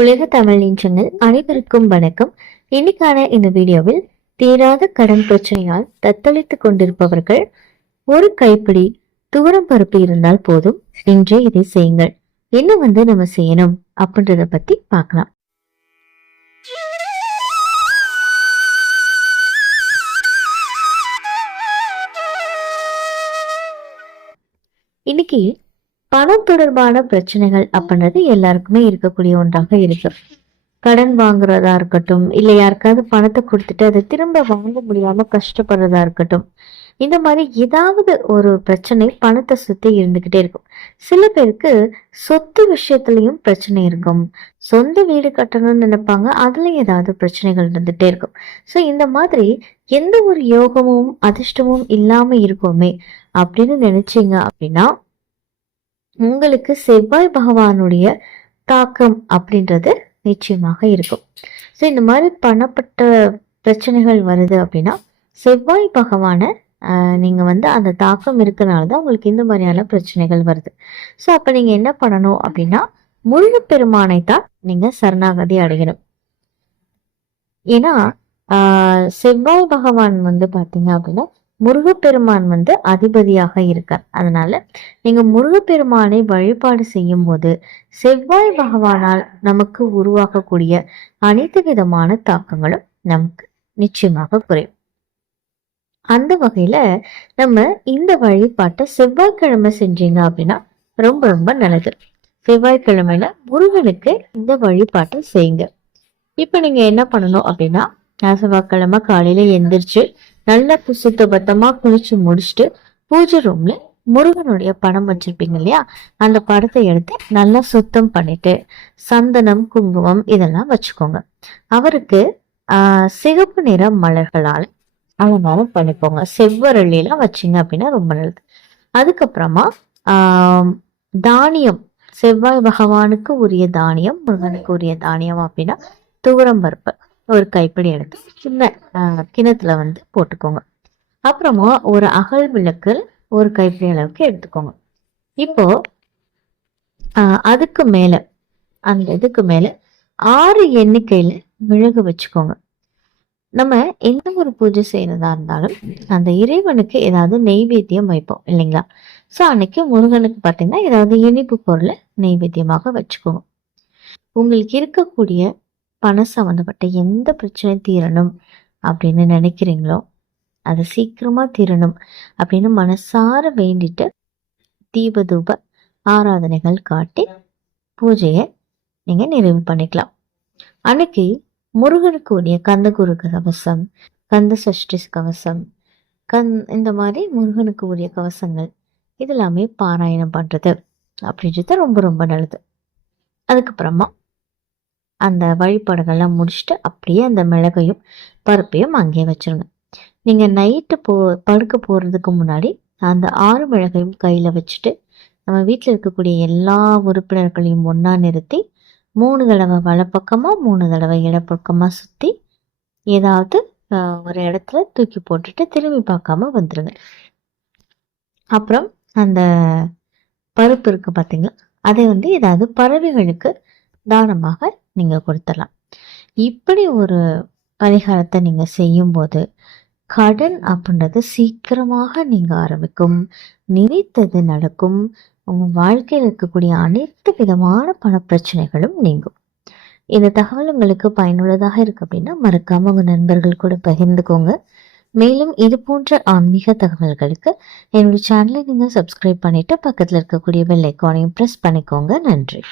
உலக தமிழ் நின்றங்கள் அனைவருக்கும் வணக்கம். இன்னைக்கான இந்த வீடியோவில் தீராத கடன் பிரச்சனையால் தத்தளித்துக் கொண்டிருப்பவர்கள் ஒரு கைப்பிடி தூரம் பருப்பு இருந்தால் போதும் இன்றே இதை செய்யுங்கள். என்ன வந்து நம்ம செய்யணும் அப்படின்றத பத்தி பார்க்கலாம். இன்னைக்கு பணம் தொடர்பான பிரச்சனைகள் அப்படின்றது எல்லாருக்குமே இருக்கக்கூடிய ஒன்றாக இருக்கு. கடன் வாங்குறதா இருக்கட்டும் இல்லை யாருக்காவது பணத்தை கொடுத்துட்டு அதை திரும்ப வாங்க முடியாம கஷ்டப்படுறதா இருக்கட்டும் இந்த மாதிரி ஏதாவது ஒரு பிரச்சனை பணத்தை சுத்தி இருந்துகிட்டே இருக்கும். சில பேருக்கு சொத்து விஷயத்துலயும் பிரச்சனை இருக்கும். சொந்த வீடு கட்டணும்னு நினைப்பாங்க அதுல ஏதாவது பிரச்சனைகள் இருந்துகிட்டே இருக்கும். ஸோ இந்த மாதிரி எந்த ஒரு யோகமும் அதிர்ஷ்டமும் இல்லாம இருக்குமே அப்படின்னு நினைச்சீங்க அப்படின்னா உங்களுக்கு செவ்வாய் பகவானுடைய தாக்கம் அப்படின்றது நிச்சயமாக இருக்கும். ஸோ இந்த மாதிரி பணப்பட்ட பிரச்சனைகள் வருது அப்படின்னா செவ்வாய் பகவானை நீங்கள் வந்து அந்த தாக்கம் இருக்கிறனால தான் உங்களுக்கு இந்த மாதிரியான பிரச்சனைகள் வருது. ஸோ அப்போ நீங்கள் என்ன பண்ணணும் அப்படின்னா முருகப்பெருமானை தான் நீங்கள் சரணாகதி அடையணும். ஏன்னா செவ்வாய் பகவான் வந்து பார்த்தீங்க அப்படின்னா முருகப்பெருமான் வந்து அதிபதியாக இருக்கார். அதனால நீங்க முருகப்பெருமானை வழிபாடு செய்யும் போது செவ்வாய் பகவானால் நமக்கு உருவாக்கக்கூடிய அனைத்து விதமான தாக்கங்களும் நமக்கு நிச்சயமாக குறையும். அந்த வகையில நம்ம இந்த வழிபாட்டை செவ்வாய்க்கிழமை செஞ்சீங்க அப்படின்னா ரொம்ப ரொம்ப நல்லது. செவ்வாய்க்கிழமையில முருகனுக்கு இந்த வழிபாட்டை செய்யுங்க. இப்ப நீங்க என்ன பண்ணணும் அப்படின்னா செவ்வாய்க்கிழமை காலையில எந்திரிச்சு நல்லா சுத்த பத்தமா குளிச்சு முடிச்சுட்டு பூஜை ரூம்ல முருகனுடைய படம் வச்சிருப்பீங்க இல்லையா? அந்த படத்தை எடுத்து நல்லா சுத்தம் பண்ணிட்டு சந்தனம் குங்குமம் இதெல்லாம் வச்சுக்கோங்க. அவருக்கு ஆஹ் சிகப்பு நிற மலர்களால் அலங்காரம் பண்ணிக்கோங்க. செவ்வரளிலாம் வச்சிங்க அப்படின்னா ரொம்ப நல்லது. அதுக்கப்புறமா ஆஹ் தானியம். செவ்வாய் பகவானுக்கு உரிய தானியம் முருகனுக்கு உரிய தானியம் அப்படின்னா துவரம் பருப்பு. ஒரு கைப்பிடி எடுத்து சின்ன கிணத்துல வந்து போட்டுக்கோங்க. அப்புறமா ஒரு அகல் விளக்கு ஒரு கைப்பிடி அளவுக்கு எடுத்துக்கோங்க. இப்போ அதுக்கு மேல அந்த இதுக்கு மேல ஆறு எண்ணிக்கையில மிளகு வச்சுக்கோங்க. நம்ம எந்த ஒரு பூஜை செய்யறதா இருந்தாலும் அந்த இறைவனுக்கு ஏதாவது நெய்வேத்தியம் வைப்போம் இல்லைங்களா? ஸோ அன்னைக்கு முருகனுக்கு பார்த்தீங்கன்னா ஏதாவது இனிப்பு பொருளை நெய்வேத்தியமாக வச்சுக்கோங்க. உங்களுக்கு இருக்கக்கூடிய பணம் சம்மந்தப்பட்ட எந்த பிரச்சனை தீரணும் அப்படின்னு நினைக்கிறீங்களோ அது சீக்கிரமா தீரணும் அப்படின்னு மனசார வேண்டிட்டு தீபதூப ஆராதனைகள் காட்டி பூஜையை நீங்கள் நிறைவு பண்ணிக்கலாம். அன்னைக்கு முருகனுக்கு உரிய கந்தகுரு கவசம் கந்த சஷ்டி கவசம் கந் இந்த மாதிரி முருகனுக்கு உரிய கவசங்கள் இது எல்லாமே பாராயணம் பண்றது அப்படின்றது ரொம்ப ரொம்ப நல்லது. அதுக்கப்புறமா அந்த வழிபாடுகள்லாம் முடிச்சுட்டு அப்படியே அந்த மிளகையும் பருப்பையும் அங்கேயே வச்சிருங்க. நீங்கள் நைட்டு போ படுக்க போகிறதுக்கு முன்னாடி அந்த ஆறு மிளகையும் கையில் வச்சுட்டு நம்ம வீட்டில் இருக்கக்கூடிய எல்லா உறுப்பினர்களையும் ஒன்றா நிறுத்தி மூணு தடவை வலப்பக்கமாக மூணு தடவை இடப்பக்கமாக சுற்றி ஏதாவது ஒரு இடத்துல தூக்கி போட்டுட்டு திரும்பி பார்க்காம வந்துடுங்க அப்புறம் அந்த பருப்பு இருக்குது பார்த்தீங்களா அதை வந்து ஏதாவது பறவைகளுக்கு தானமாக நீங்கள் கொடுத்தலாம் இப்படி ஒரு பரிகாரத்தை நீங்கள் செய்யும்போது கடன் அப்படின்றது சீக்கிரமாக நீங்க ஆரம்பிக்கும். நினைத்தது நடக்கும். உங்கள் வாழ்க்கையில் இருக்கக்கூடிய அனைத்து விதமான பண பிரச்சனைகளும் நீங்கும். இந்த தகவல் உங்களுக்கு பயனுள்ளதாக இருக்கு அப்படின்னா மறக்காமல் உங்க நண்பர்கள் கூட பகிர்ந்துக்கோங்க. மேலும் இது போன்ற ஆன்மீக தகவல்களுக்கு என்னுடைய சேனலை நீங்கள் சப்ஸ்கிரைப் பண்ணிட்டு பக்கத்தில் இருக்கக்கூடிய பெல் ஐக்கானையும் ப்ரெஸ் பண்ணிக்கோங்க. நன்றி.